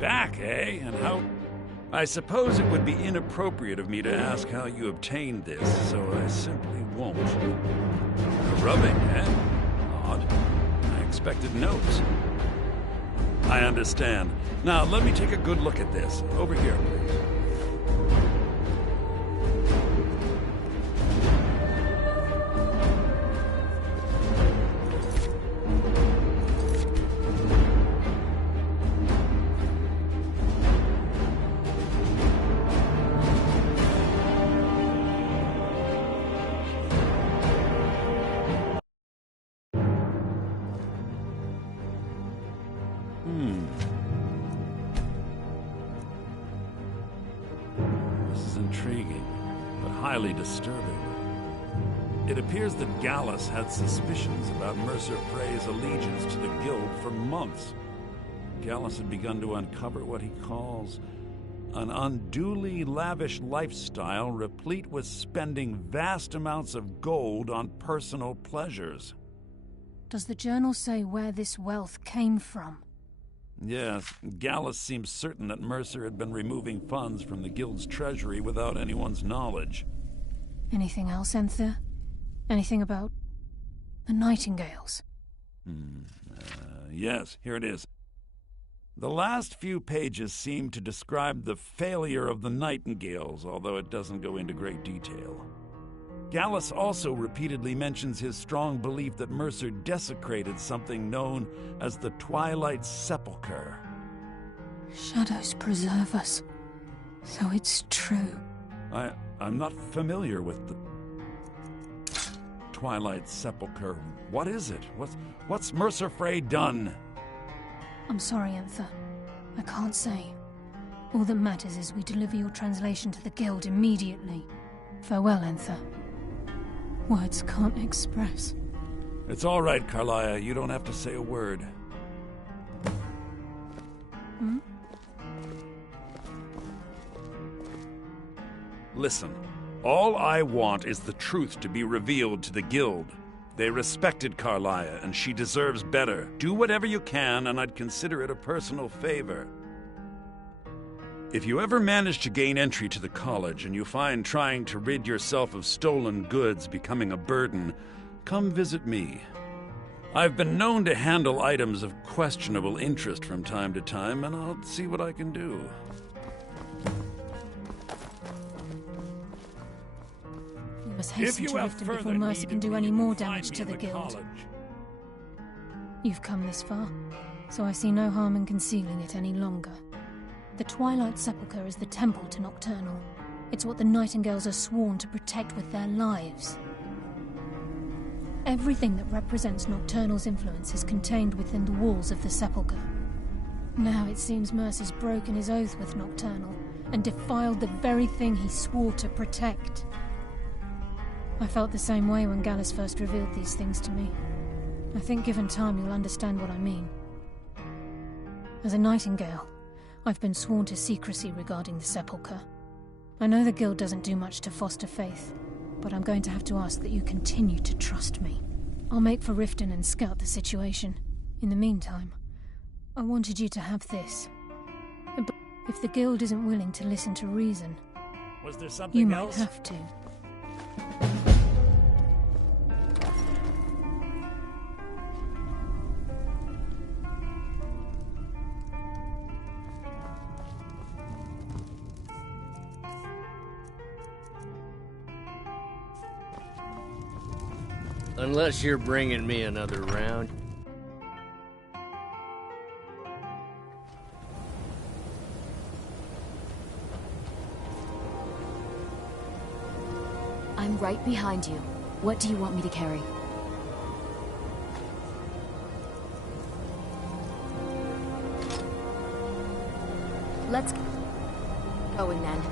back, eh? And how... I suppose it would be inappropriate of me to ask how you obtained this, so I simply won't. Rubbing, eh? Odd. I expected notes. I understand. Now, let me take a good look at this. Over here, please. This is intriguing, but highly disturbing. It appears that Gallus had suspicions about Mercer Frey's allegiance to the Guild for months. Gallus had begun to uncover what he calls an unduly lavish lifestyle replete with spending vast amounts of gold on personal pleasures. Does the journal say where this wealth came from? Yes, Gallus seems certain that Mercer had been removing funds from the Guild's treasury without anyone's knowledge. Anything else, Enthir? Anything about the Nightingales? Yes, here it is. The last few pages seem to describe the failure of the Nightingales, although it doesn't go into great detail. Gallus also repeatedly mentions his strong belief that Mercer desecrated something known as the Twilight Sepulchre. Shadows preserve us. So it's true. I'm not familiar with the Twilight Sepulchre. What is it? What's Mercer Frey done? I'm sorry, Enthir. I can't say. All that matters is we deliver your translation to the Guild immediately. Farewell, Enthir. Words can't express. It's all right, Carlia. You don't have to say a word. Listen, all I want is the truth to be revealed to the Guild. They respected Carlia, and she deserves better. Do whatever you can, and I'd consider it a personal favor. If you ever manage to gain entry to the college and you find trying to rid yourself of stolen goods becoming a burden, come visit me. I've been known to handle items of questionable interest from time to time, and I'll see what I can do. We must hasten to Riften before Mercer can do any more damage to the Guild. You've come this far, so I see no harm in concealing it any longer. The Twilight Sepulchre is the temple to Nocturnal. It's what the Nightingales are sworn to protect with their lives. Everything that represents Nocturnal's influence is contained within the walls of the Sepulchre. Now it seems Mercer's broken his oath with Nocturnal and defiled the very thing he swore to protect. I felt the same way when Gallus first revealed these things to me. I think given time you'll understand what I mean. As a Nightingale, I've been sworn to secrecy regarding the Sepulchre. I know the Guild doesn't do much to foster faith, but I'm going to have to ask that you continue to trust me. I'll make for Riften and scout the situation. In the meantime, I wanted you to have this. If the Guild isn't willing to listen to reason, Was there something you might else? have to. Unless you're bringing me another round. I'm right behind you. What do you want me to carry? Let's going then.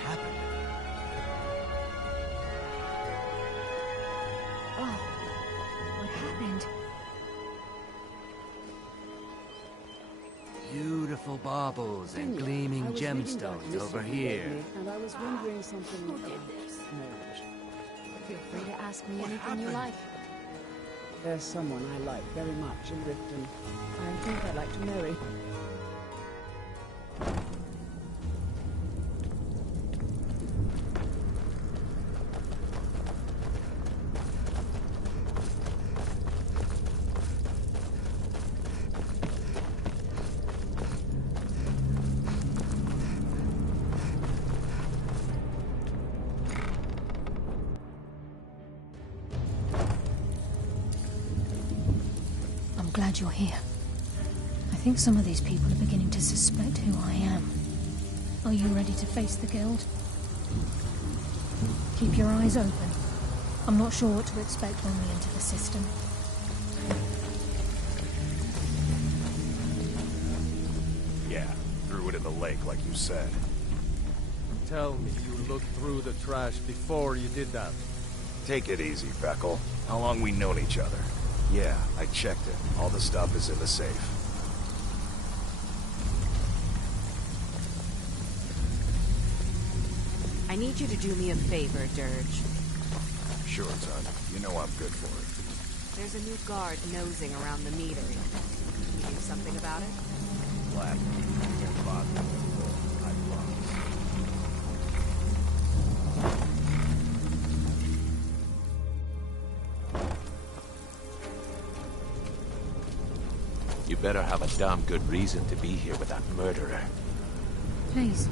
happened? Oh, what happened? Beautiful baubles and gleaming gemstones over here. And I was wondering something. Who did this? Feel free to ask me anything happened? you like. There's someone I like very much in Riften. I think I'd like to marry. I'm glad you're here. I think some of these people are beginning to suspect who I am. Are you ready to face the Guild? Keep your eyes open. I'm not sure what to expect when we enter the system. Yeah, threw it in the lake like you said. Tell me you looked through the trash before you did that. Take it easy, Feckle. How long we known each other? Yeah, I checked it. All the stuff is in the safe. I need you to do me a favor, Dirge. Sure, son. You know I'm good for it. There's a new guard nosing around the meter. Can you do something about it? Black. And vodka. I promise. You better have a damn good reason to be here with that murderer. Please,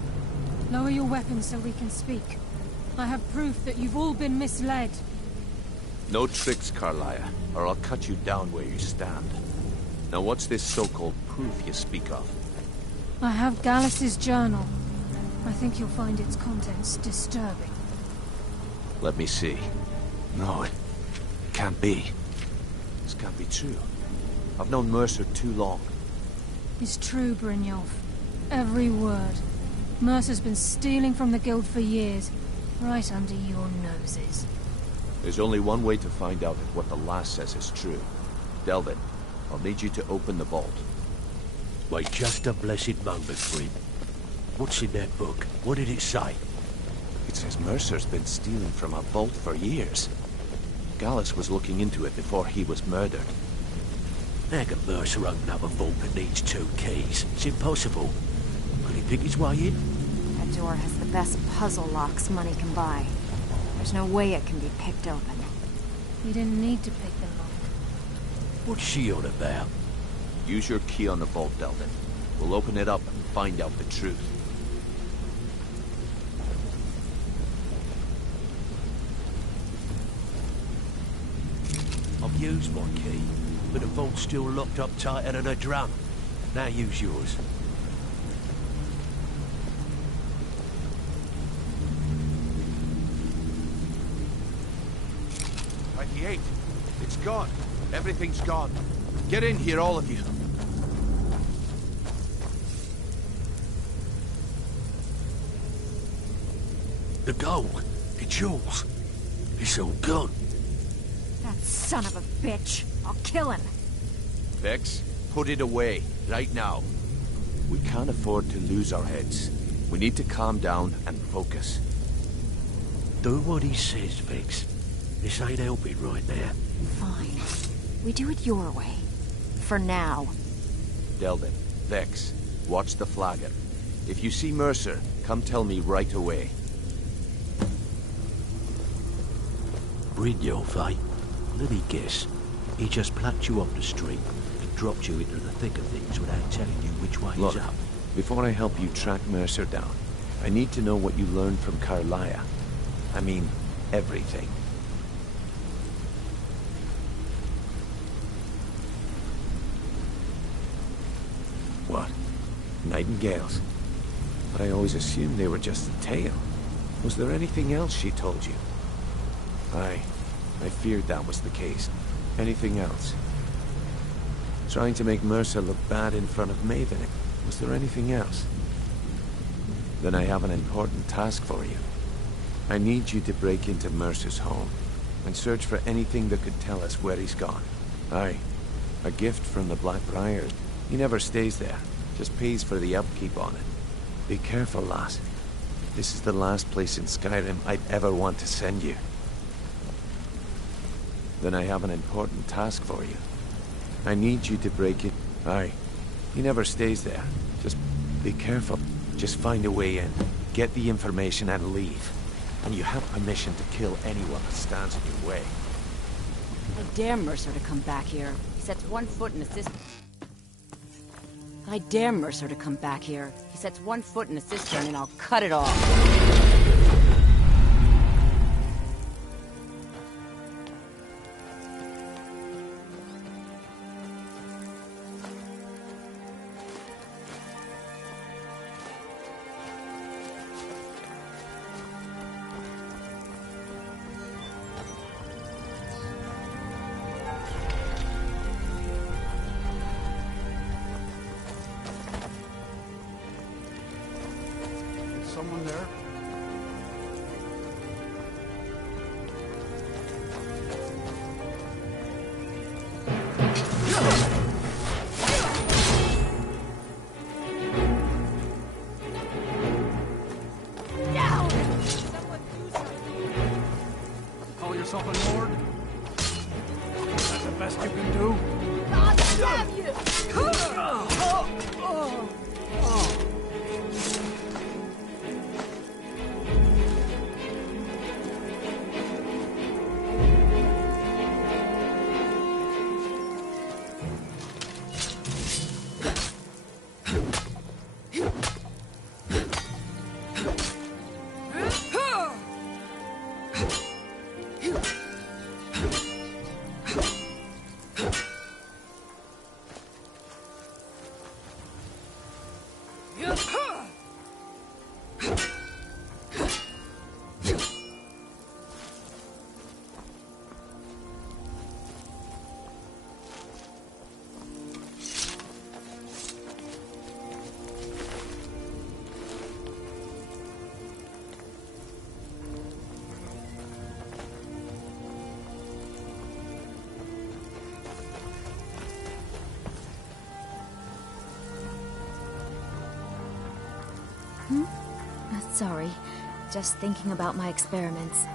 lower your weapons so we can speak. I have proof that you've all been misled. No tricks, Carlia, or I'll cut you down where you stand. Now what's this so-called proof you speak of? I have Gallus's journal. I think you'll find its contents disturbing. Let me see. No, it can't be. This can't be true. I've known Mercer too long. It's true, Brynjolf. Every word. Mercer's been stealing from the Guild for years, right under your noses. There's only one way to find out if what the lass says is true. Delvin, I'll need you to open the vault. Wait just a blessed moment, Bryn. What's in that book? What did it say? It says Mercer's been stealing from a vault for years. Gallus was looking into it before he was murdered. How can Mercer open up a vault that needs 2 keys? It's impossible. Could he pick his way in? That door has the best puzzle locks money can buy. There's no way it can be picked open. You didn't need to pick the lock. What's she on about? Use your key on the vault, Delvin. We'll open it up and find out the truth. I've used my key, but the vault's still locked up tighter than a drum. Now use yours. It's gone. Everything's gone. Get in here, all of you. The gold. It's yours. It's all gone. That son of a bitch. I'll kill him. Vex, put it away, right now. We can't afford to lose our heads. We need to calm down and focus. Do what he says, Vex. This ain't helping right now. Fine. We do it your way. For now. Delvin, Vex, watch the flagger. If you see Mercer, come tell me right away. Brynjolf, eh? Let me guess. He just plucked you off the street and dropped you into the thick of things without telling you which way Look, is up. before I help you track Mercer down, I need to know what you learned from Carlia. I mean, everything. What? Nightingales? But I always assumed they were just a tale. Was there anything else she told you? I feared that was the case. Anything else? Trying to make Mercer look bad in front of Maven. Was there anything else? Then I have an important task for you. I need you to break into Mercer's home and search for anything that could tell us where he's gone. Aye, a gift from the Blackbriars. He never stays there, just pays for the upkeep on it. Be careful, lass. This is the last place in Skyrim I'd ever want to send you. Then I have an important task for you. I need you to break it. Aye, he never stays there. Just be careful. Just find a way in, get the information and leave. And you have permission to kill anyone that stands in your way. I dare Mercer to come back here. He sets one foot in a cistern. I dare Mercer to come back here. He sets one foot in a cistern and I'll cut it off. Someone there? Call yourself a lord? That's the best you can do? God damn you! Sorry, just thinking about my experiments.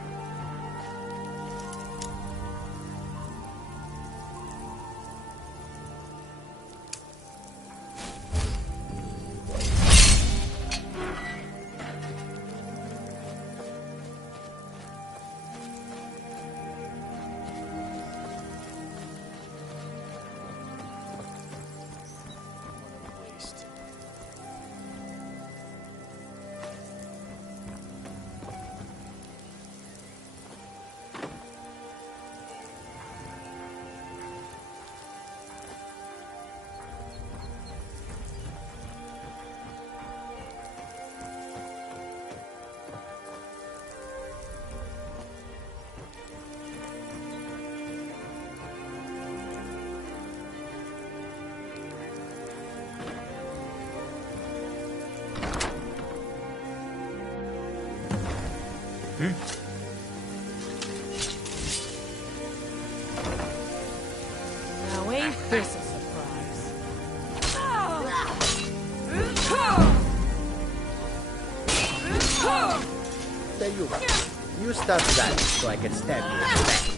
Now ain't this a surprise? There you go. You stop that so I can stab you in the back.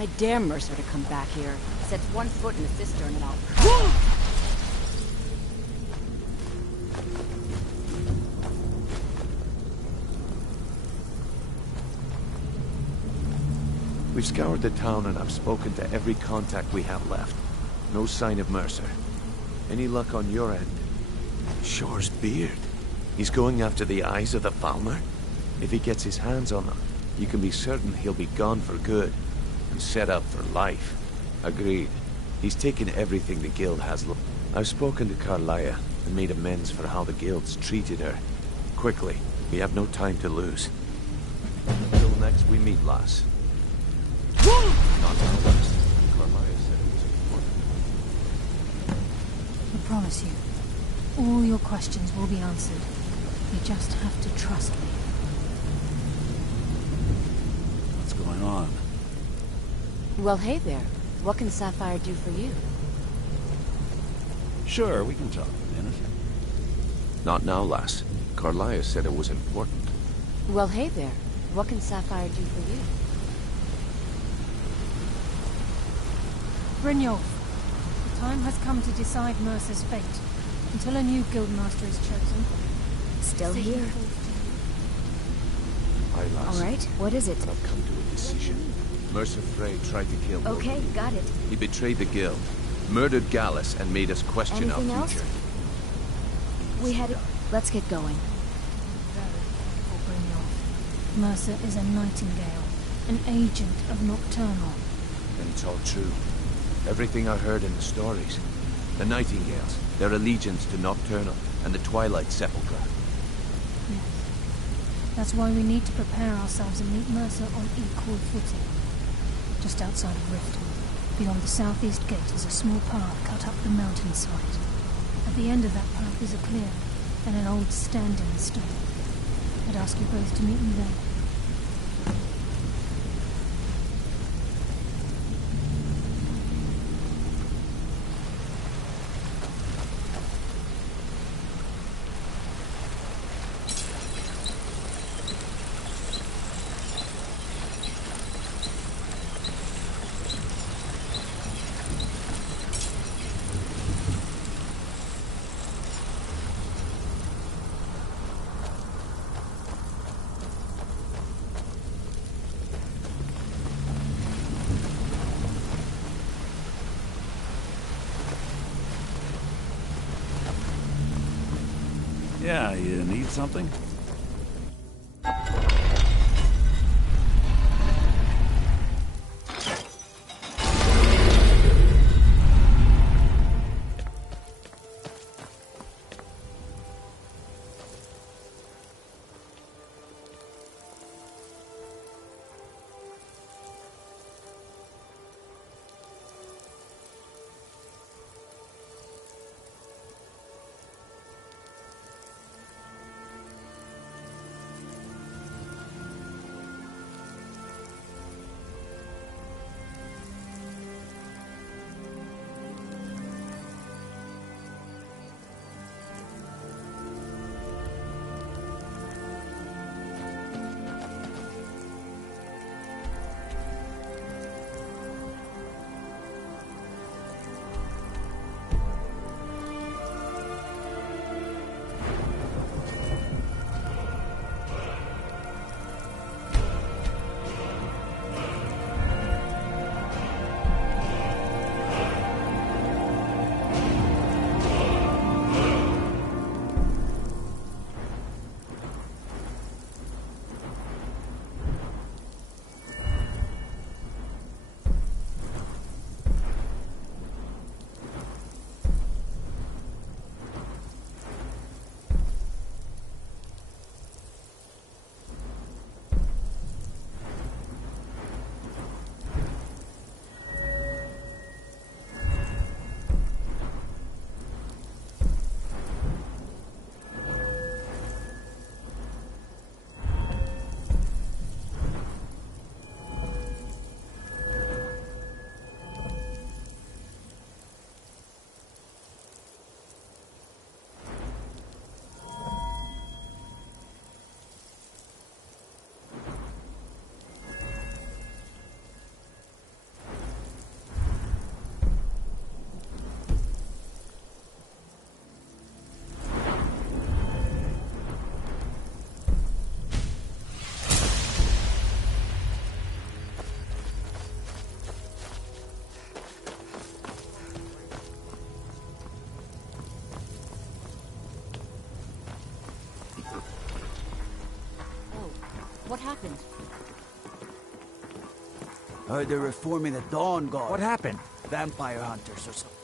I dare Mercer to come back here. Sets one foot in the cistern and I'll... We've scoured the town and I've spoken to every contact we have left. No sign of Mercer. Any luck on your end? Shore's beard. He's going after the eyes of the Falmer? If he gets his hands on them, you can be certain he'll be gone for good. And set up for life. Agreed. He's taken everything the guild has. I've spoken to Carlia and made amends for how the guild's treated her. Quickly, we have no time to lose. Until next we meet, lass. Not now, lass. Carlia said it was important. I promise you, all your questions will be answered. You just have to trust me. What's going on? Well, hey there. What can Sapphire do for you? Sure, we can talk a minute. Not now, lass. Carlia said it was important. Well, hey there. What can Sapphire do for you? Brynjolf, the time has come to decide Mercer's fate. Until a new guildmaster is chosen. Still here. Aye, lass. All right, what is it? I've come to a decision. Mercer Frey tried to kill both Okay, of you. got it. He betrayed the guild, murdered Gallus, and made us question Anything our else? future. We had it. Let's get going. Very careful, Brynjolf. Mercer is a nightingale, an agent of Nocturnal. And it's all true. Everything I heard in the stories. The Nightingales, their allegiance to Nocturnal, and the Twilight Sepulchre. Yes. That's why we need to prepare ourselves and meet Mercer on equal footing. Just outside of Riften, beyond the southeast gate is a small path cut up the mountainside. At the end of that path is a clearing and an old standing stone. I'd ask you both to meet me there. Yeah, you need something? Heard they're reforming the Dawn Guard. What happened? Vampire hunters or something.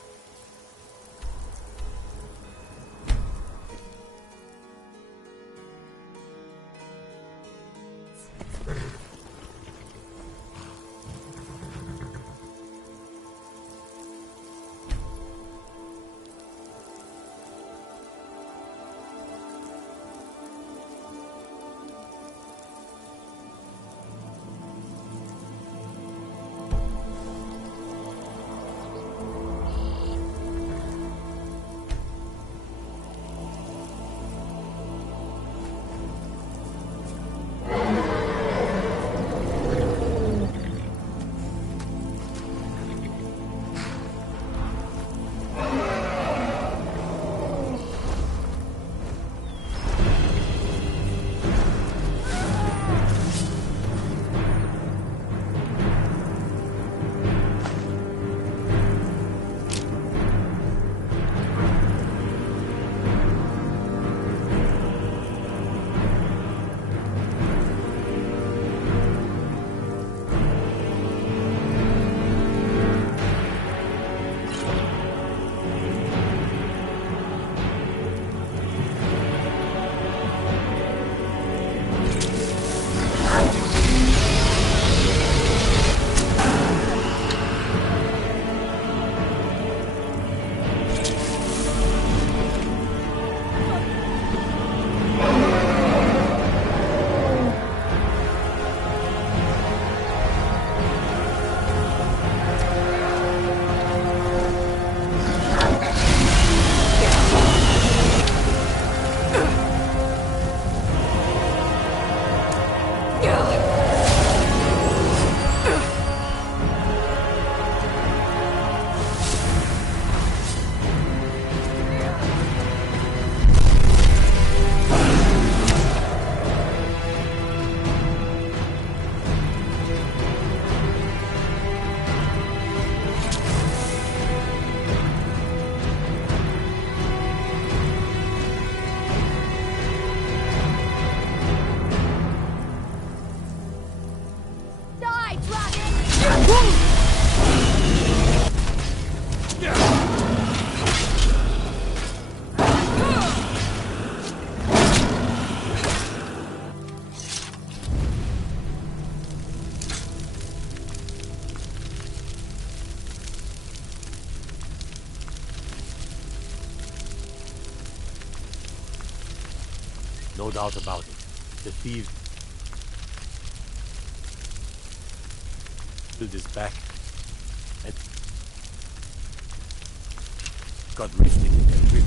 No doubt about it. The thieves built this back and got rifted in their grip.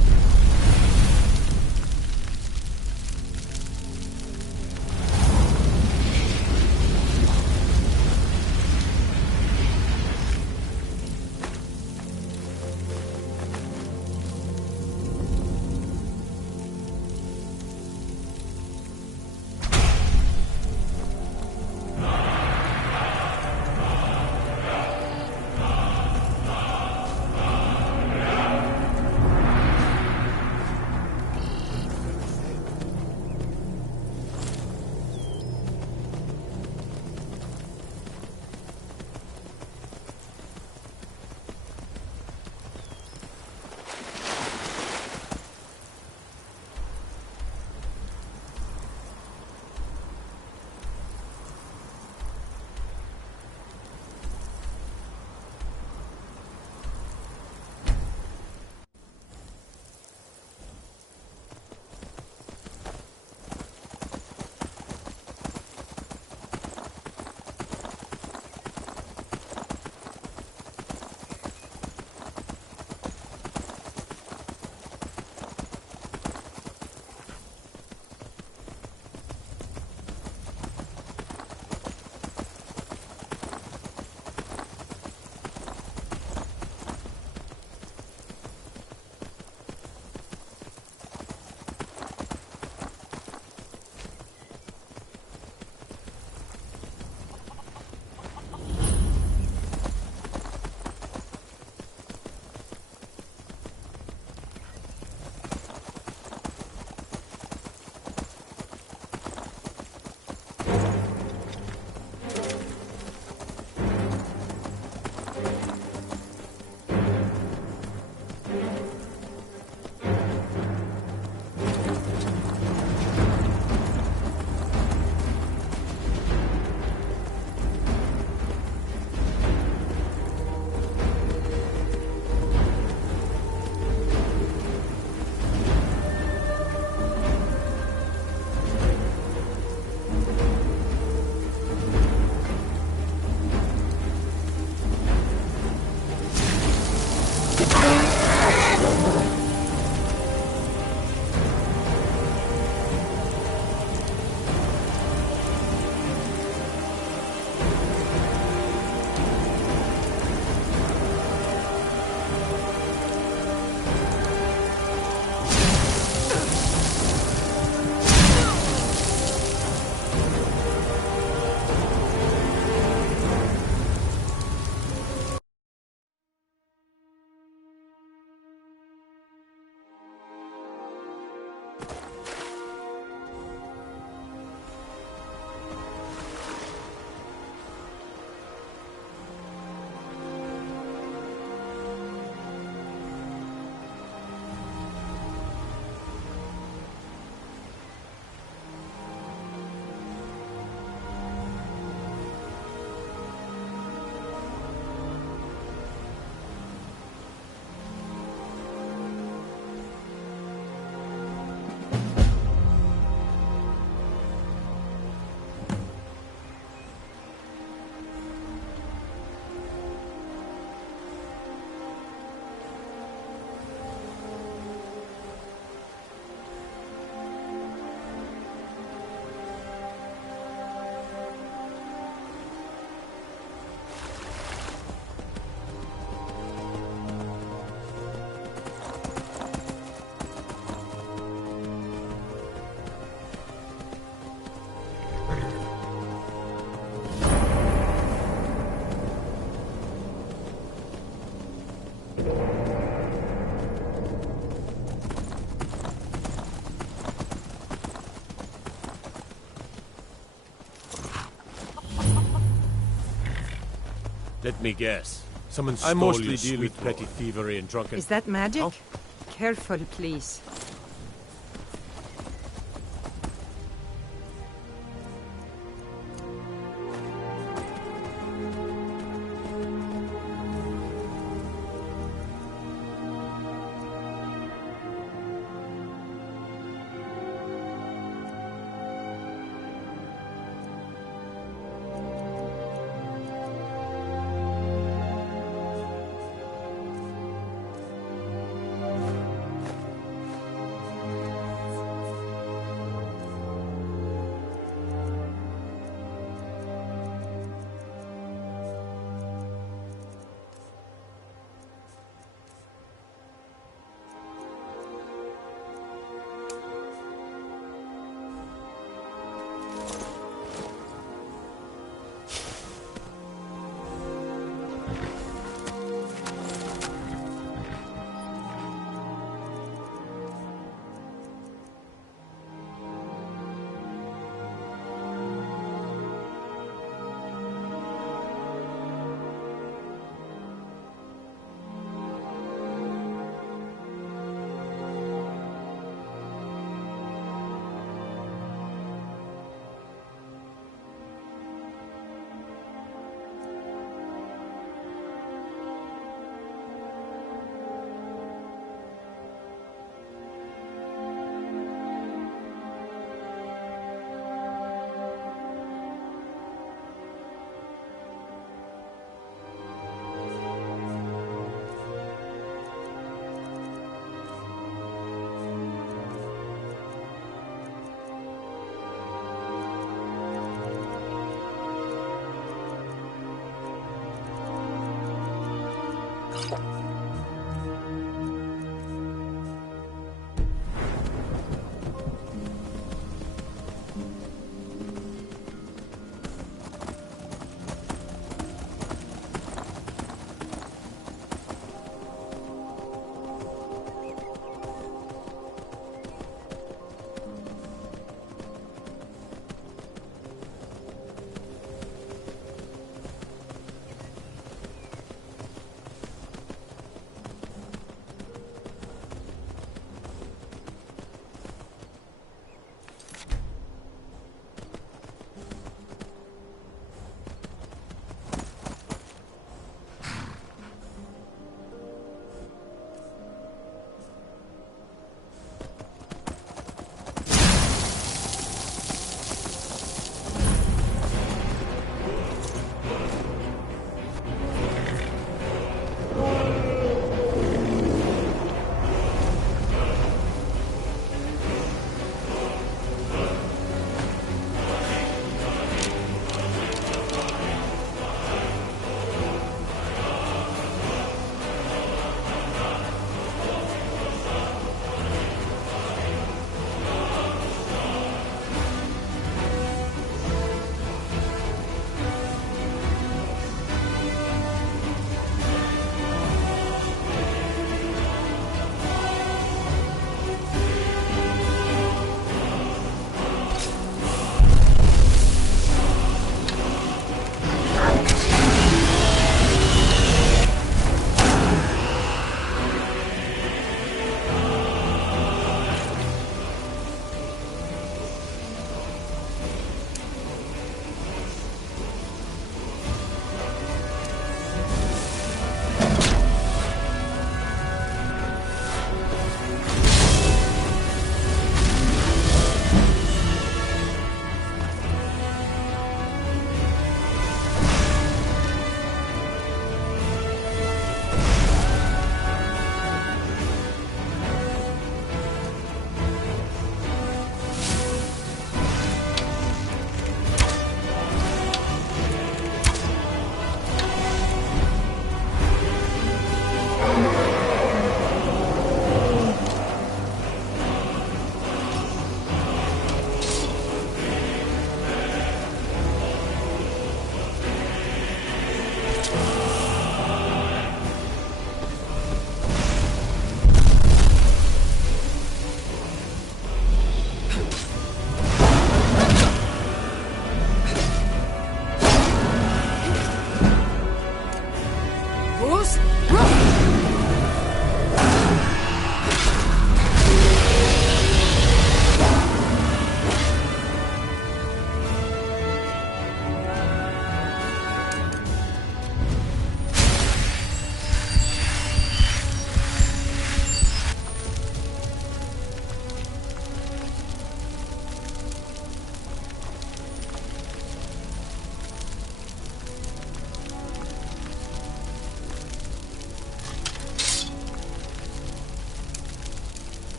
Let me guess. Someone I stole mostly your deal with sweet petty boy. thievery and drunken... Is that magic? Oh. Careful, please. close!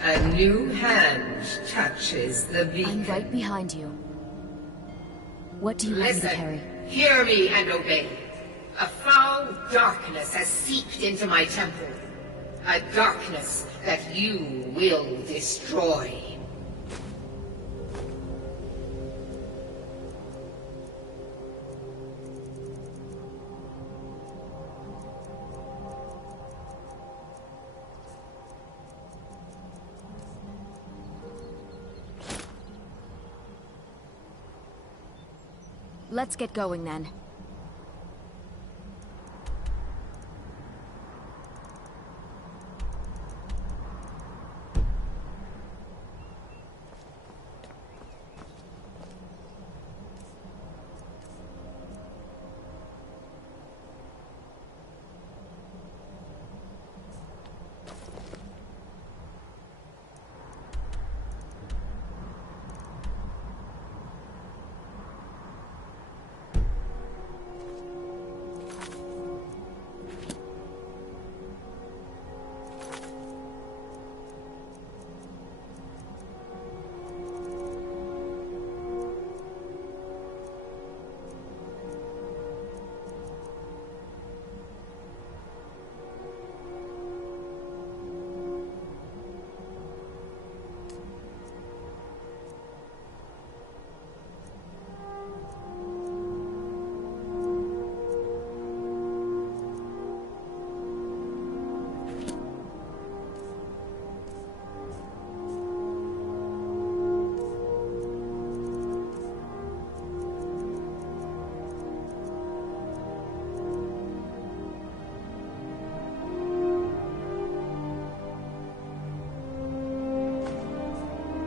A new hand touches the beacon. I'm right behind you. What do you want me to carry? Hear me and obey. A foul darkness has seeped into my temple. A darkness that you will destroy. Let's get going then.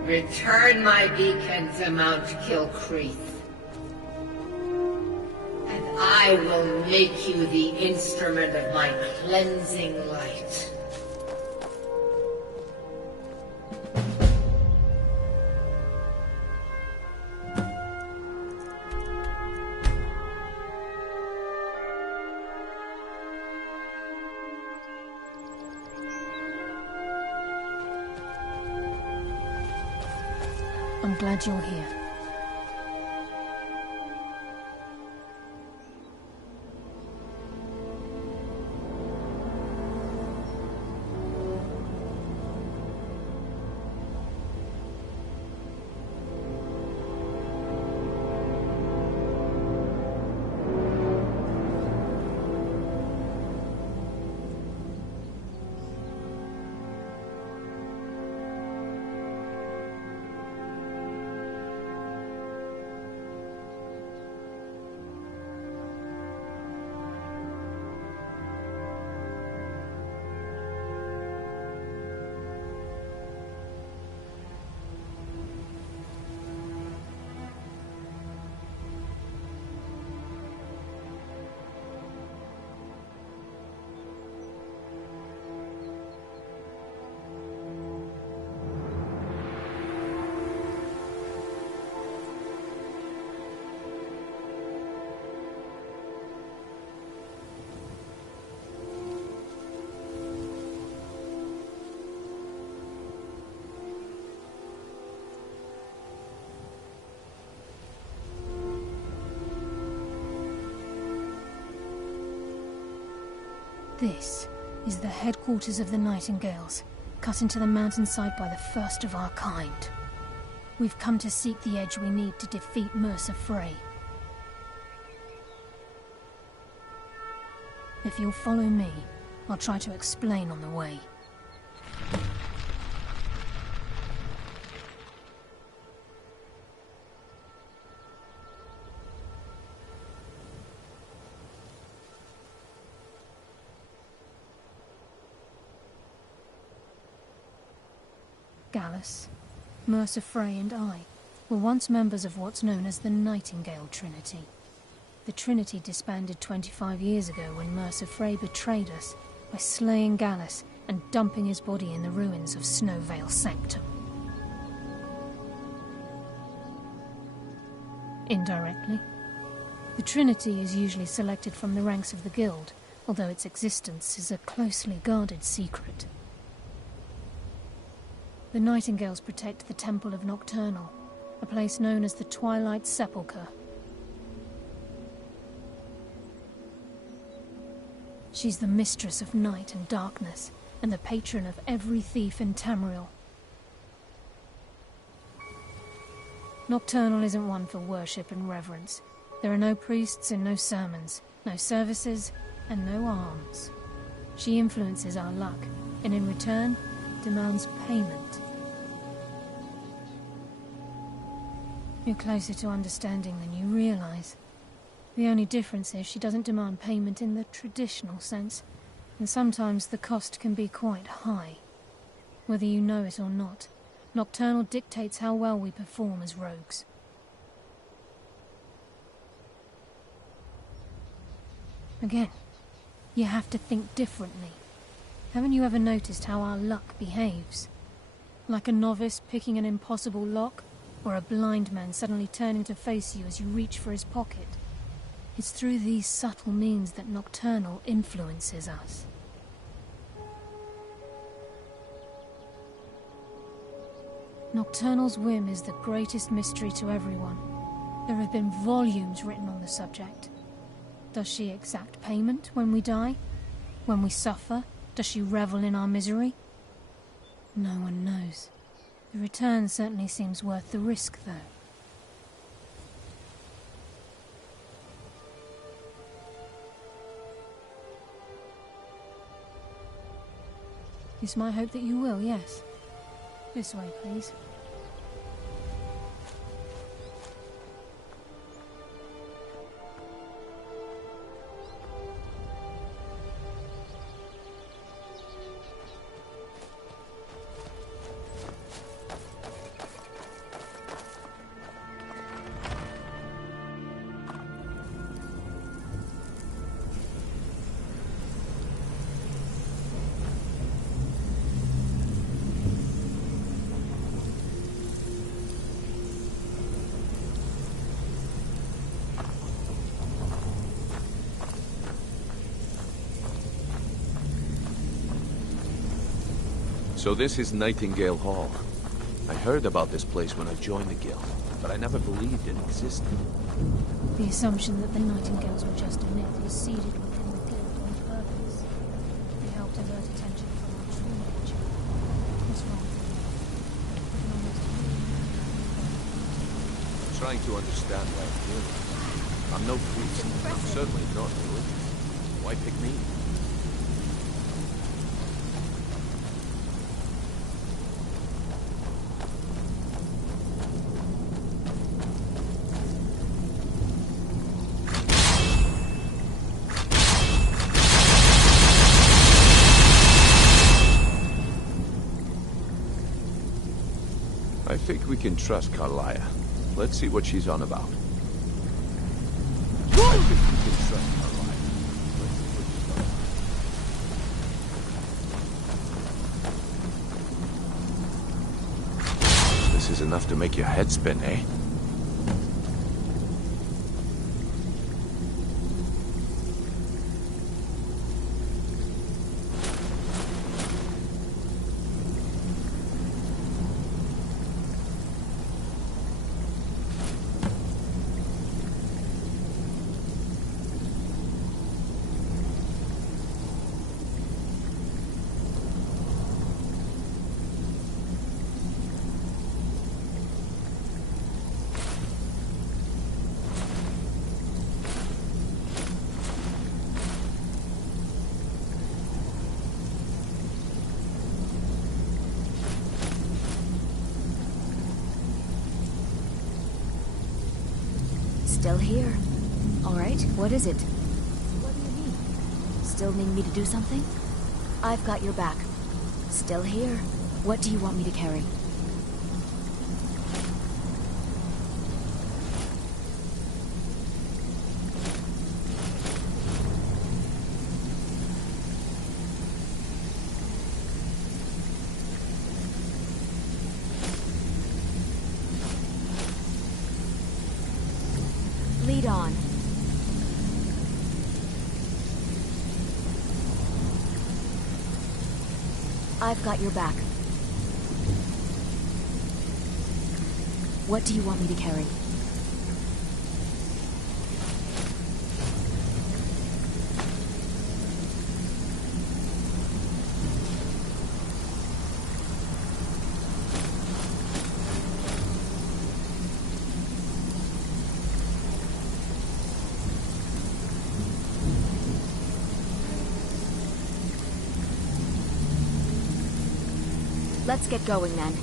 Return my beacon to Mount Kilcreath, and I will make you the instrument of my cleansing light. I'm glad you're here. This is the headquarters of the Nightingales, cut into the mountainside by the first of our kind. We've come to seek the edge we need to defeat Mercer Frey. If you'll follow me, I'll try to explain on the way. Gallus, Mercer Frey and I were once members of what's known as the Nightingale Trinity. The Trinity disbanded 25 years ago when Mercer Frey betrayed us by slaying Gallus and dumping his body in the ruins of Snowvale Sanctum. Indirectly, the Trinity is usually selected from the ranks of the Guild, although its existence is a closely guarded secret. The Nightingales protect the Temple of Nocturnal, a place known as the Twilight Sepulchre. She's the mistress of night and darkness, and the patron of every thief in Tamriel. Nocturnal isn't one for worship and reverence. There are no priests and no sermons, no services, and no alms. She influences our luck, and in return, demands payment. You're closer to understanding than you realize. The only difference is she doesn't demand payment in the traditional sense, and sometimes the cost can be quite high. Whether you know it or not, Nocturnal dictates how well we perform as rogues. Again, you have to think differently. Haven't you ever noticed how our luck behaves? Like a novice picking an impossible lock, or a blind man suddenly turning to face you as you reach for his pocket. It's through these subtle means that Nocturnal influences us. Nocturnal's whim is the greatest mystery to everyone. There have been volumes written on the subject. Does she exact payment when we die? When we suffer, does she revel in our misery? No one knows. The return certainly seems worth the risk, though. It's my hope that you will, yes. This way, please. So this is Nightingale Hall. I heard about this place when I joined the guild, but I never believed it existed. The assumption that the Nightingales were just a myth was seeded within the guild on purpose. They helped divert attention from our true nature. What's wrong with I'm trying to understand why I'm doing it. I'm no priest. I'm certainly not religious. Why pick me? I think we can trust Carlia. Let's see what she's on about. I think we can trust Carlia. Let's see what she's on about. This is enough to make your head spin, eh? Still here. Alright, what is it? What do you need? Still need me to do something? I've got your back. Still here. What do you want me to carry? Lead on. I've got your back. What do you want me to carry? Let's get going then.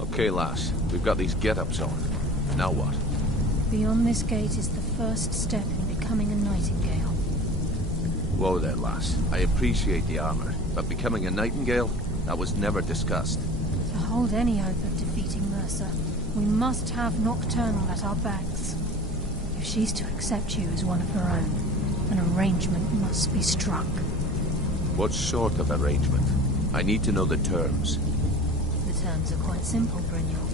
Okay, lass. We've got these get-ups on. Now what? Beyond this gate is the first step in becoming a nightingale. Whoa there, lass. I appreciate the armor, but becoming a nightingale? That was never discussed. To hold any hope of defeating Mercer, we must have Nocturnal at our backs. If she's to accept you as one of her own, an arrangement must be struck. What sort of arrangement? I need to know the terms. The terms are quite simple, Brynjolf.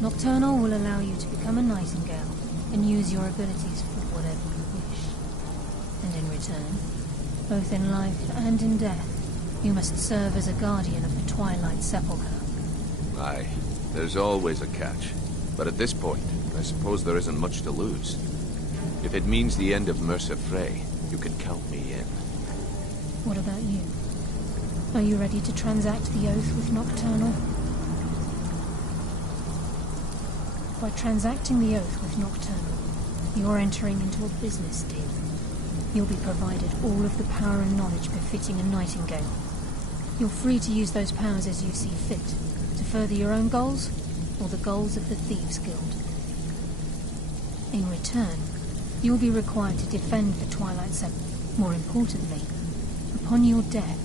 Nocturnal will allow you to become a nightingale and use your abilities for whatever you wish. And in return, both in life and in death, you must serve as a guardian of the Twilight Sepulchre. Aye, there's always a catch. But at this point, I suppose there isn't much to lose. If it means the end of Mercer Frey, you can count me in. What about you? Are you ready to transact the oath with Nocturnal? By transacting the oath with Nocturnal, you're entering into a business deal. You'll be provided all of the power and knowledge befitting a nightingale. You're free to use those powers as you see fit, to further your own goals, or the goals of the Thieves' Guild. In return, you'll be required to defend the Twilight Sepulchre. More importantly, upon your death,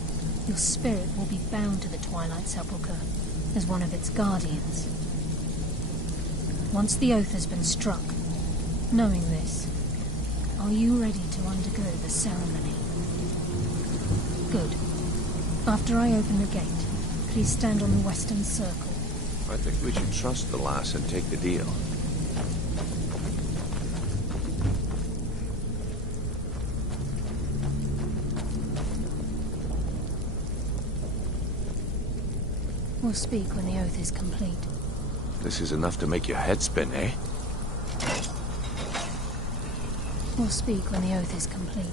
your spirit will be bound to the Twilight Sepulchre as one of its guardians. Once the oath has been struck, knowing this, are you ready to undergo the ceremony? Good. After I open the gate, please stand on the western circle. I think we should trust the lass and take the deal. We'll speak when the oath is complete. This is enough to make your head spin, eh? We'll speak when the oath is complete.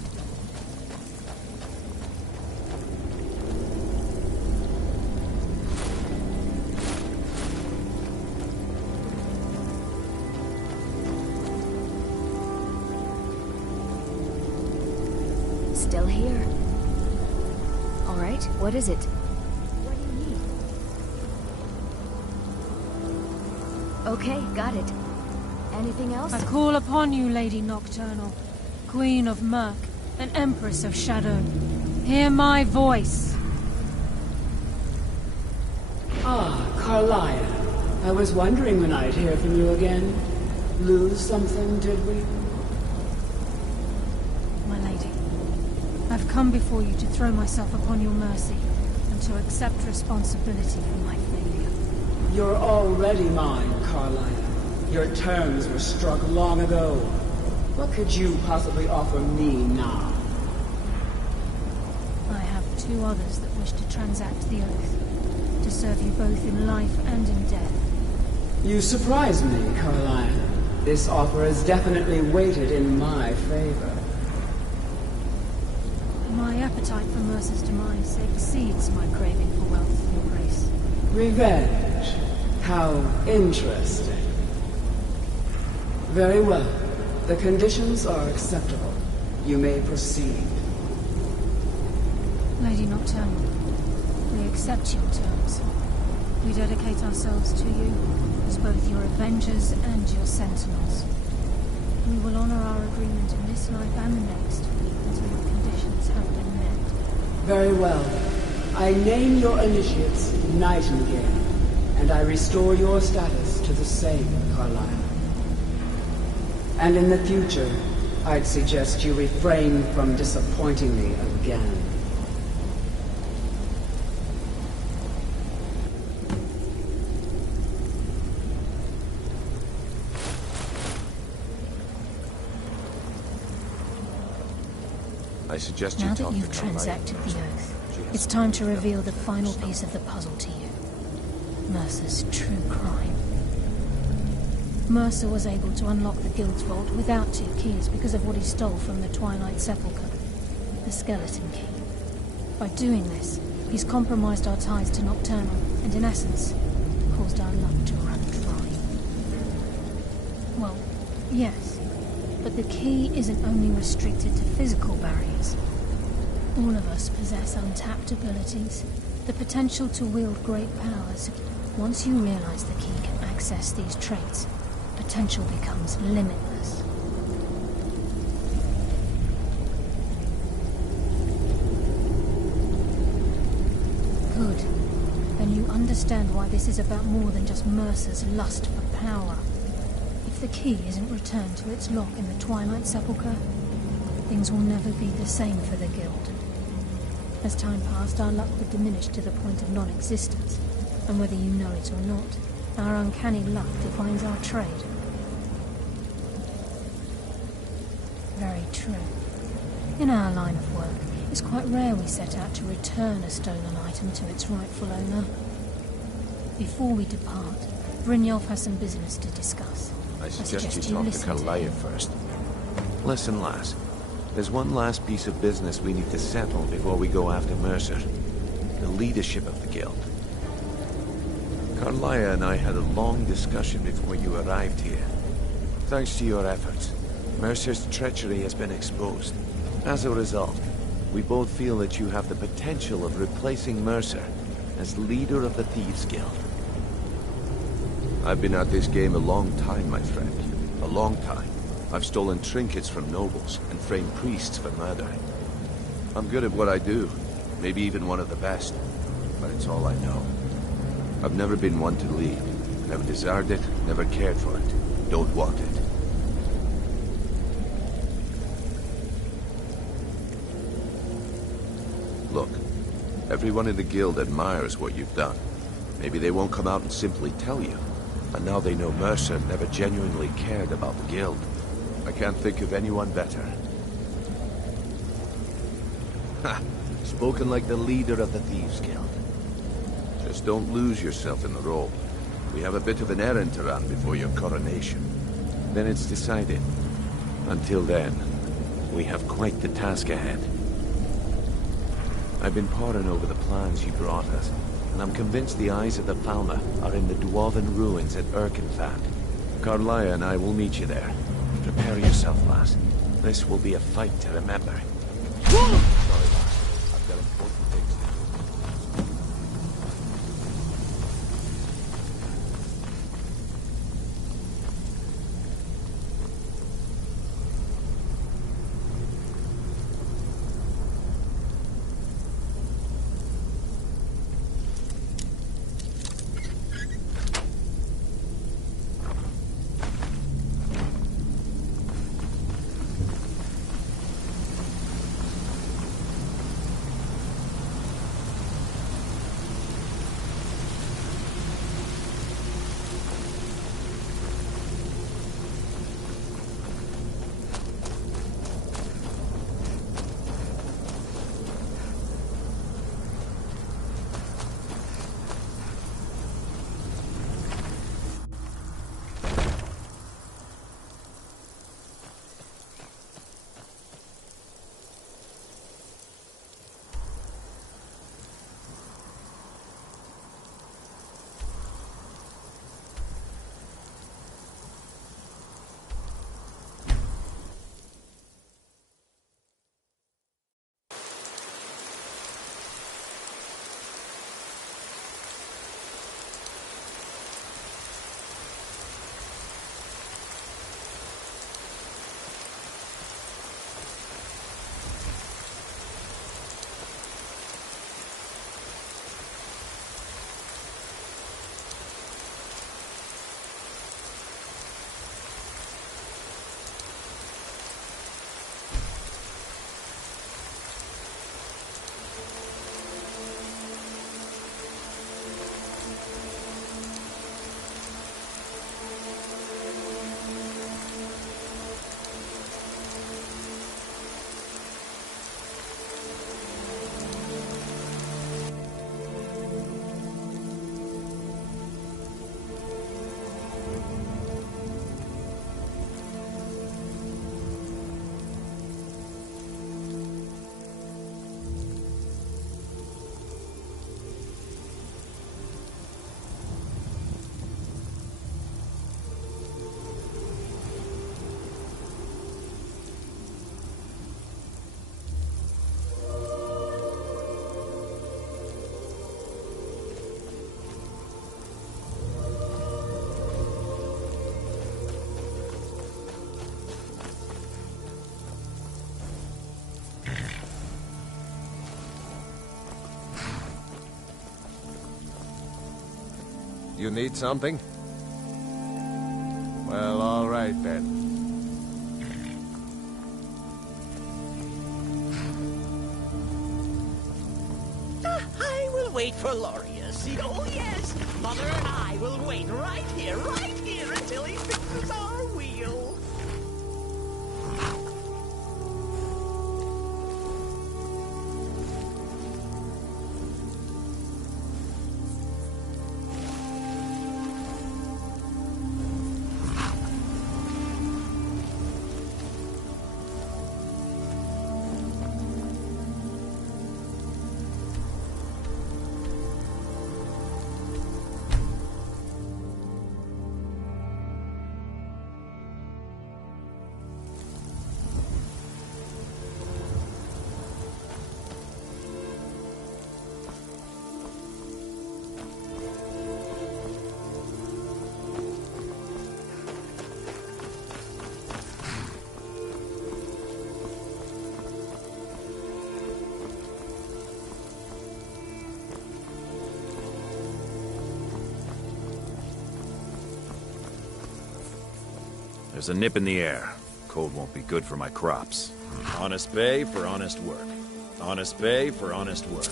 Still here. All right, what is it? Okay, got it. Anything else? I call upon you, Lady Nocturnal, Queen of Murk, and Empress of Shadow. Hear my voice. Ah, Carlia. I was wondering when I'd hear from you again. Lose something, did we? My lady, I've come before you to throw myself upon your mercy and to accept responsibility for my failure. You're already mine, Carlia. Your terms were struck long ago. What could you possibly offer me now? I have two others that wish to transact the oath, to serve you both in life and in death. You surprise me, Carlia. This offer is definitely weighted in my favor. My appetite for Mercer's demise exceeds my craving for wealth, Your Grace. Revenge. How interesting. Very well. The conditions are acceptable. You may proceed. Lady Nocturnal, We accept your terms. We dedicate ourselves to you as both your avengers and your sentinels. We will honor our agreement in this life and the next until your conditions have been met. Very well. I name your initiates Nightingale, and I restore your status to the same, Carlisle. And in the future, I'd suggest you refrain from disappointing me again. I suggest you now talk that you've to Carlisle transacted the first. oath, it's time to reveal the final piece of the puzzle to you. Mercer's true crime. Mercer was able to unlock the Guild's vault without 2 keys because of what he stole from the Twilight Sepulchre, the skeleton key. By doing this, he's compromised our ties to Nocturnal, and in essence, caused our luck to run dry. Well, yes, but the key isn't only restricted to physical barriers. All of us possess untapped abilities, the potential to wield great powers. Once you realize the key can access these traits, potential becomes limitless. Good. Then you understand why this is about more than just Mercer's lust for power. If the key isn't returned to its lock in the Twilight Sepulchre, things will never be the same for the Guild. As time passed, our luck would diminish to the point of non-existence, and whether you know it or not, our uncanny luck defines our trade. Very true. In our line of work, it's quite rare we set out to return a stolen item to its rightful owner. Before we depart, Brynjolf has some business to discuss. I suggest you talk to Carlisle first. Listen, lass. There's one last piece of business we need to settle before we go after Mercer. The leadership of the Guild. Carlisle and I had a long discussion before you arrived here. Thanks to your efforts, Mercer's treachery has been exposed. As a result, we both feel that you have the potential of replacing Mercer as leader of the Thieves' Guild. I've been at this game a long time, my friend. A long time. I've stolen trinkets from nobles and framed priests for murder. I'm good at what I do, maybe even one of the best, but it's all I know. I've never been one to lead. Never desired it, never cared for it. Don't want it. Look, everyone in the Guild admires what you've done. Maybe they won't come out and simply tell you. And now they know Mercer never genuinely cared about the Guild. I can't think of anyone better. Ha! Spoken like the leader of the Thieves' Guild. Just don't lose yourself in the role. We have a bit of an errand to run before your coronation. Then it's decided. Until then, we have quite the task ahead. I've been poring over the plans you brought us, and I'm convinced the eyes of the Falmer are in the Dwarven ruins at Erkenfad. Carlisle and I will meet you there. Prepare yourself, lass. This will be a fight to remember. Sorry, lass. I've got important things to do. You need something? Well, all right then. I will wait for Lorius. Oh, yes. Mother and I will wait right here until he fixes our wheel. There's a nip in the air. Cold won't be good for my crops. Honest pay for honest work. Honest pay for honest work.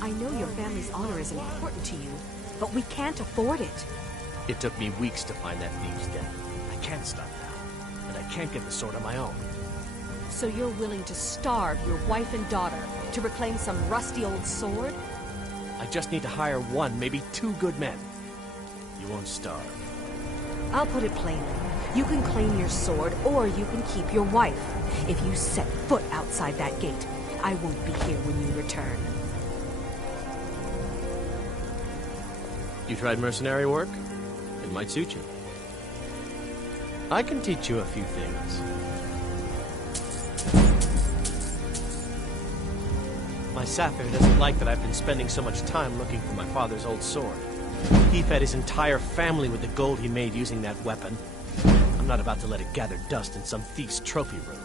I know your family's honor is important to you, but we can't afford it. It took me weeks to find that thieves' den. I can't stop now, and I can't get the sword on my own. So you're willing to starve your wife and daughter to reclaim some rusty old sword? I just need to hire one, maybe two good men. You won't starve. I'll put it plainly. You can claim your sword, or you can keep your wife. If you set foot outside that gate, I won't be here when you return. You tried mercenary work? It might suit you. I can teach you a few things. My Sapphire doesn't like that I've been spending so much time looking for my father's old sword. He fed his entire family with the gold he made using that weapon. I'm not about to let it gather dust in some thief's trophy room.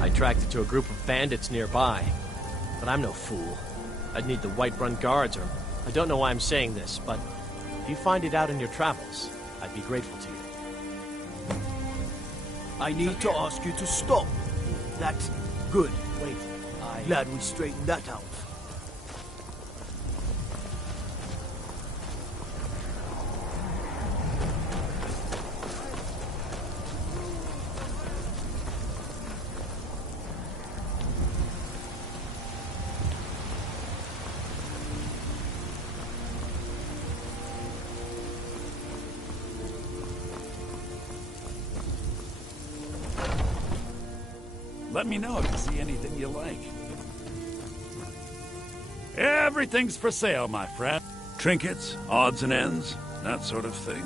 I tracked it to a group of bandits nearby, but I'm no fool. I'd need the Whiterun guards, or I don't know why I'm saying this, but if you find it out in your travels, I'd be grateful to you. I need to ask you to stop. That's good. Wait, Glad we straightened that out. Let me know if you see anything you like. Everything's for sale, my friend. Trinkets, odds and ends, that sort of thing.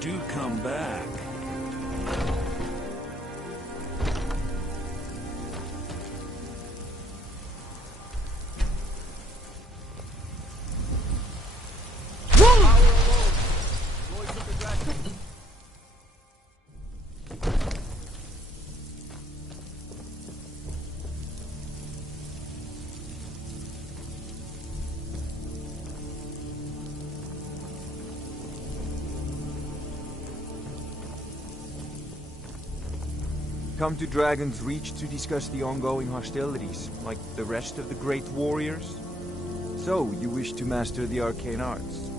Do come back. Come to Dragon's Reach to discuss the ongoing hostilities, like the rest of the great warriors? So, you wish to master the arcane arts?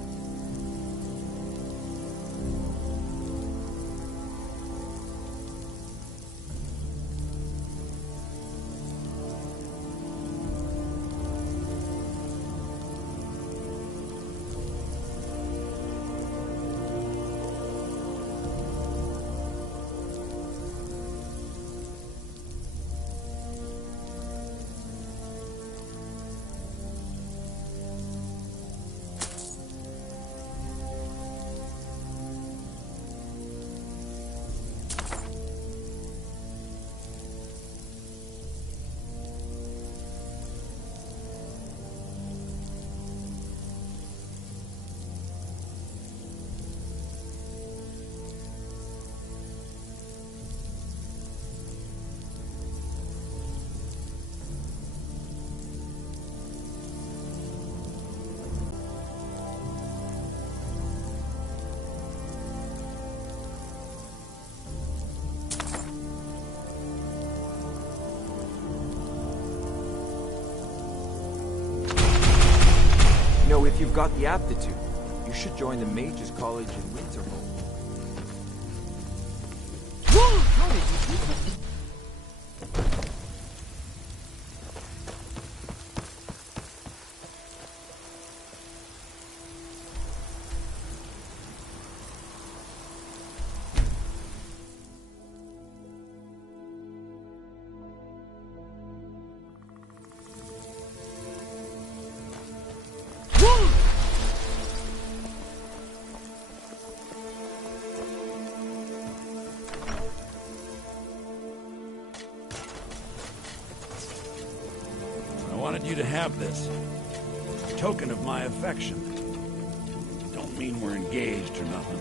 If you've got the aptitude, you should join the Mages College in Winterhold. How did you do that? I wanted you to have this. A token of my affection. Don't mean we're engaged or nothing.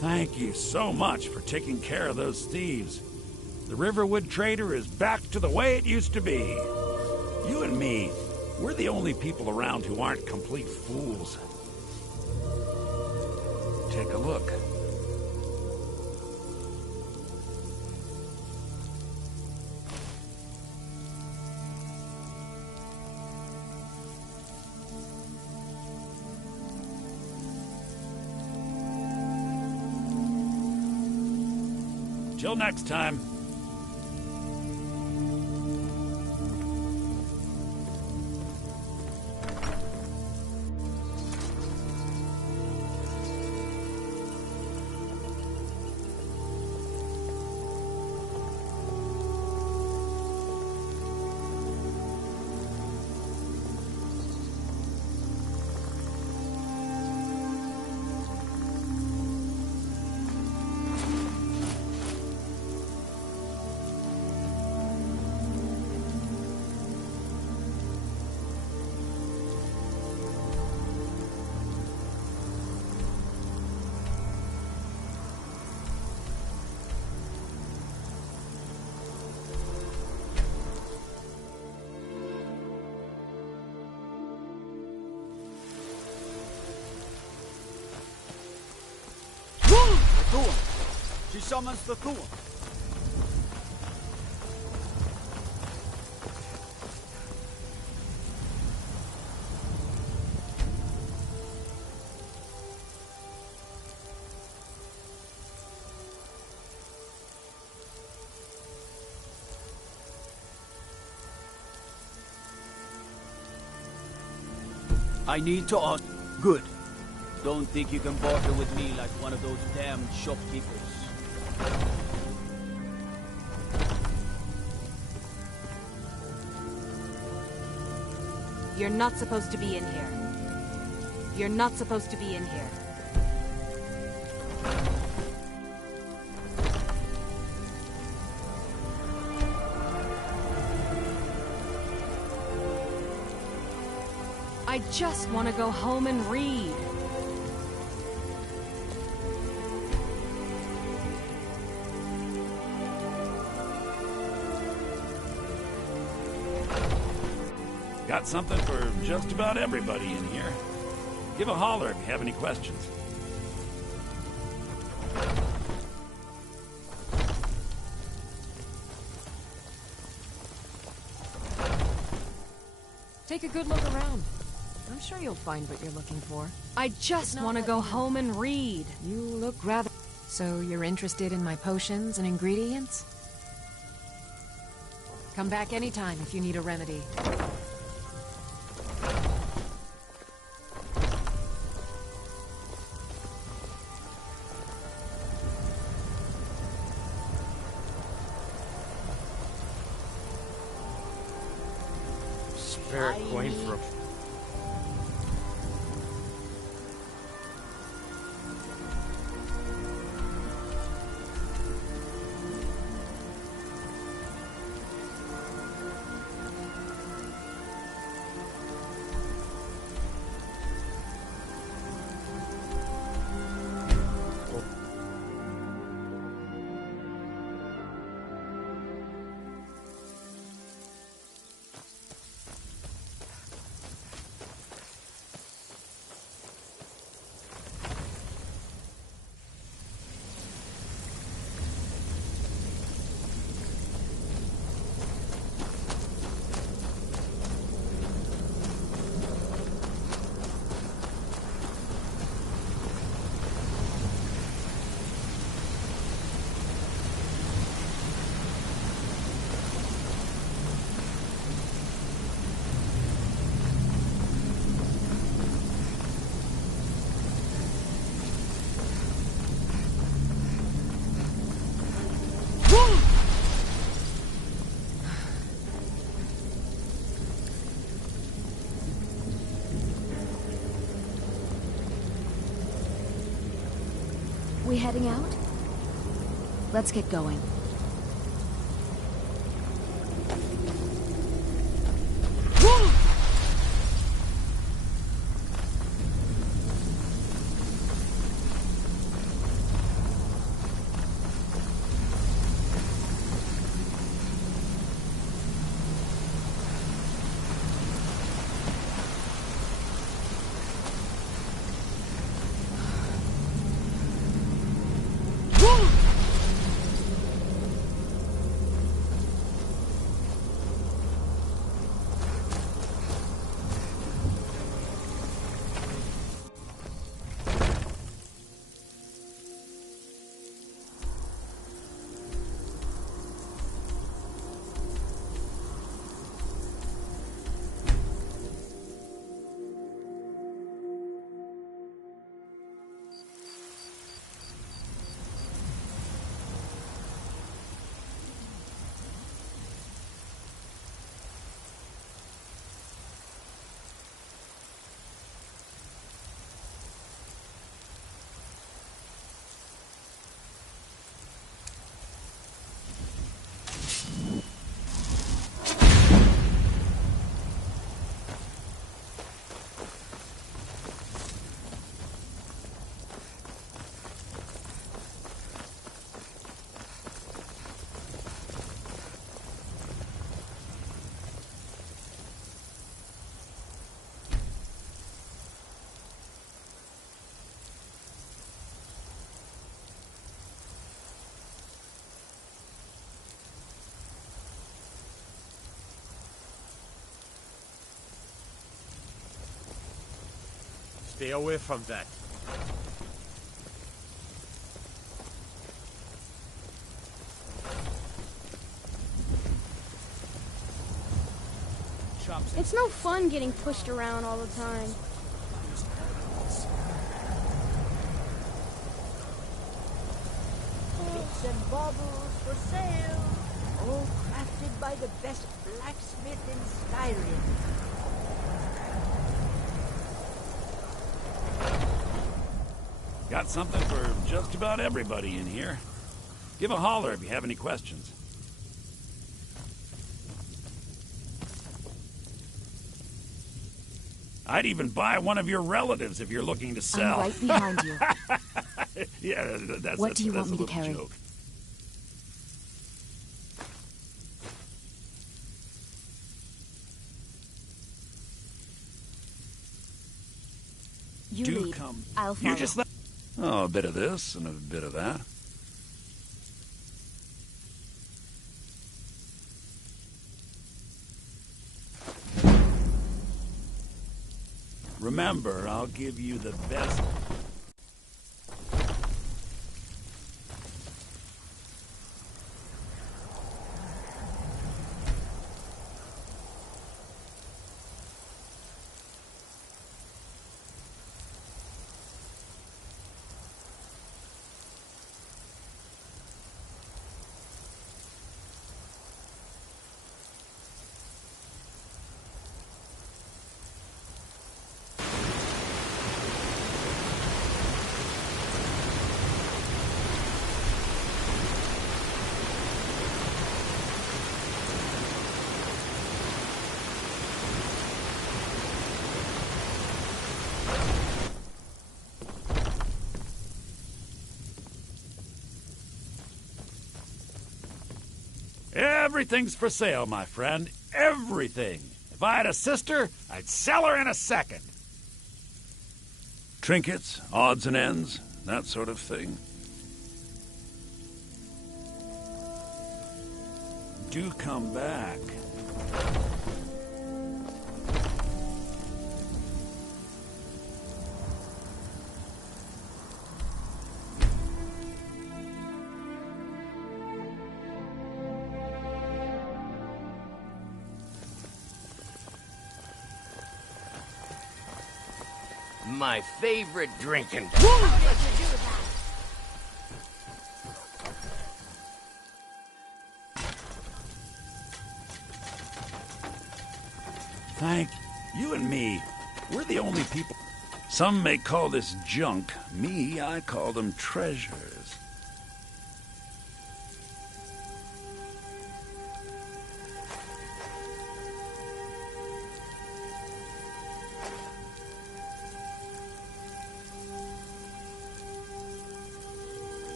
Thank you so much for taking care of those thieves. The Riverwood Trader is back to the way it used to be. You and me, we're the only people around who aren't complete fools. Take a look. Till next time. Thorn. She summons the Thorn. I need to ask... Good. Don't think you can barter with me like one of those damned shopkeepers. You're not supposed to be in here. You're not supposed to be in here. I just want to go home and read. Got something for just about everybody in here. Give a holler if you have any questions. Take a good look around. I'm sure you'll find what you're looking for. I just want to go home and read. You look rather... So you're interested in my potions and ingredients? Come back anytime if you need a remedy. Spirit coin for a... We heading out? Let's get going. Stay away from that. It's no fun getting pushed around all the time. shovels for sale. All crafted by the best blacksmith in Skyrim. Got something for just about everybody in here. Give a holler if you have any questions. I'd even buy one of your relatives if you're looking to sell. I'm right behind you. Yeah, What do you want me to a little carry? joke. You Do lead. come. I'll follow. You just let... Oh, a bit of this and a bit of that. Remember, I'll give you the best... Everything's for sale, my friend. Everything. If I had a sister, I'd sell her in a second. Trinkets, odds and ends, that sort of thing. Do come back. My favorite drinking. Thank you and me. We're the only people. Some may call this junk. Me, I call them treasures.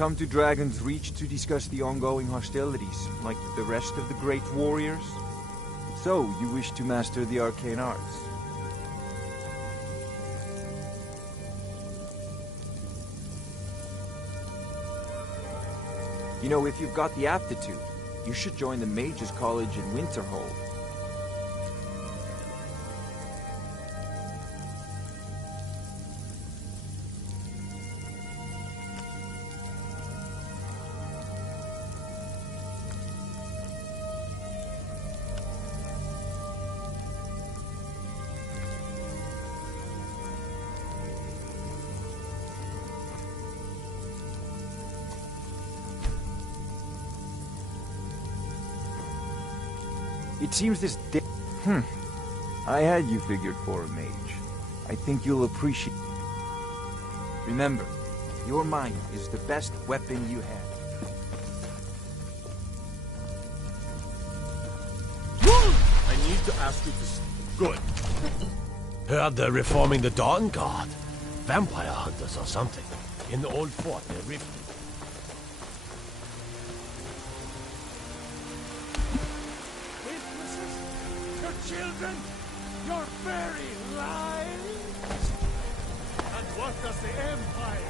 Come to Dragon's Reach to discuss the ongoing hostilities, like the rest of the great warriors? So, you wish to master the arcane arts? You know, if you've got the aptitude, you should join the Mages College in Winterhold. It seems this I had you figured for a mage. I think you'll appreciate... Remember, Your mind is the best weapon you have. I need to ask you to... Good. Heard they're reforming the Dawn Guard. Vampire hunters or something. In the old fort near Riften. Witnesses? Your children? Your very lives? And what does the Empire...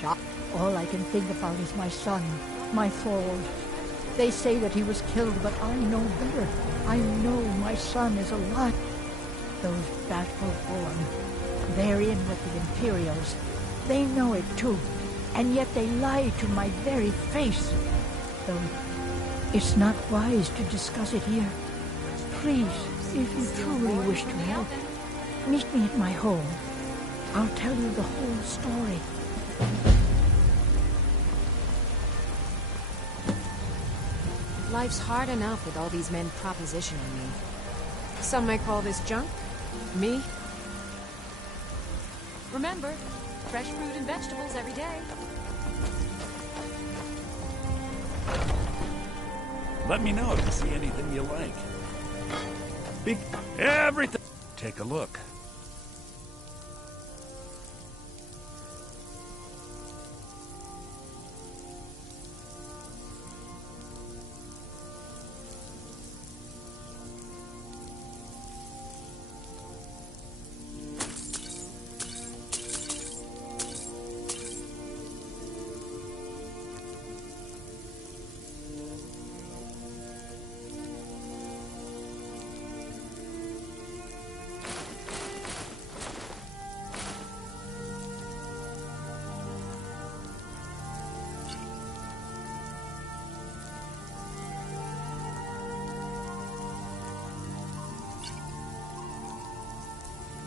Shot. All I can think about is my son, my Thord. They say that he was killed, but I know better. I know my son is alive. Those bashful born, they're in with the Imperials. They know it too, and yet they lie to my very face. Though it's not wise to discuss it here. Please, if you truly wish to help, meet me at my home. I'll tell you the whole story. Life's hard enough with all these men propositioning me. Some may call this junk. Me? Remember, fresh fruit and vegetables every day. Let me know if you see anything you like. Everything. Take a look.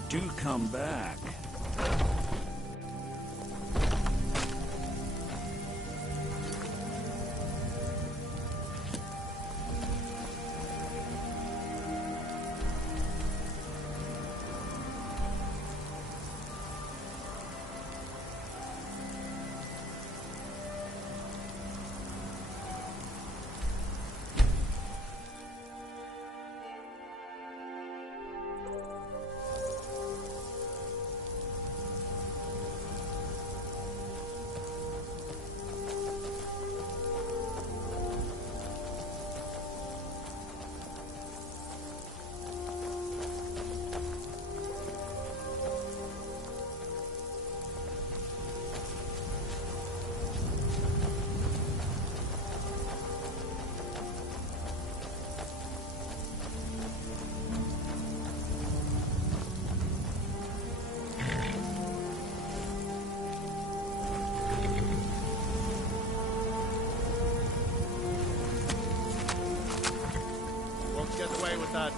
Do come back. Won't get away with that.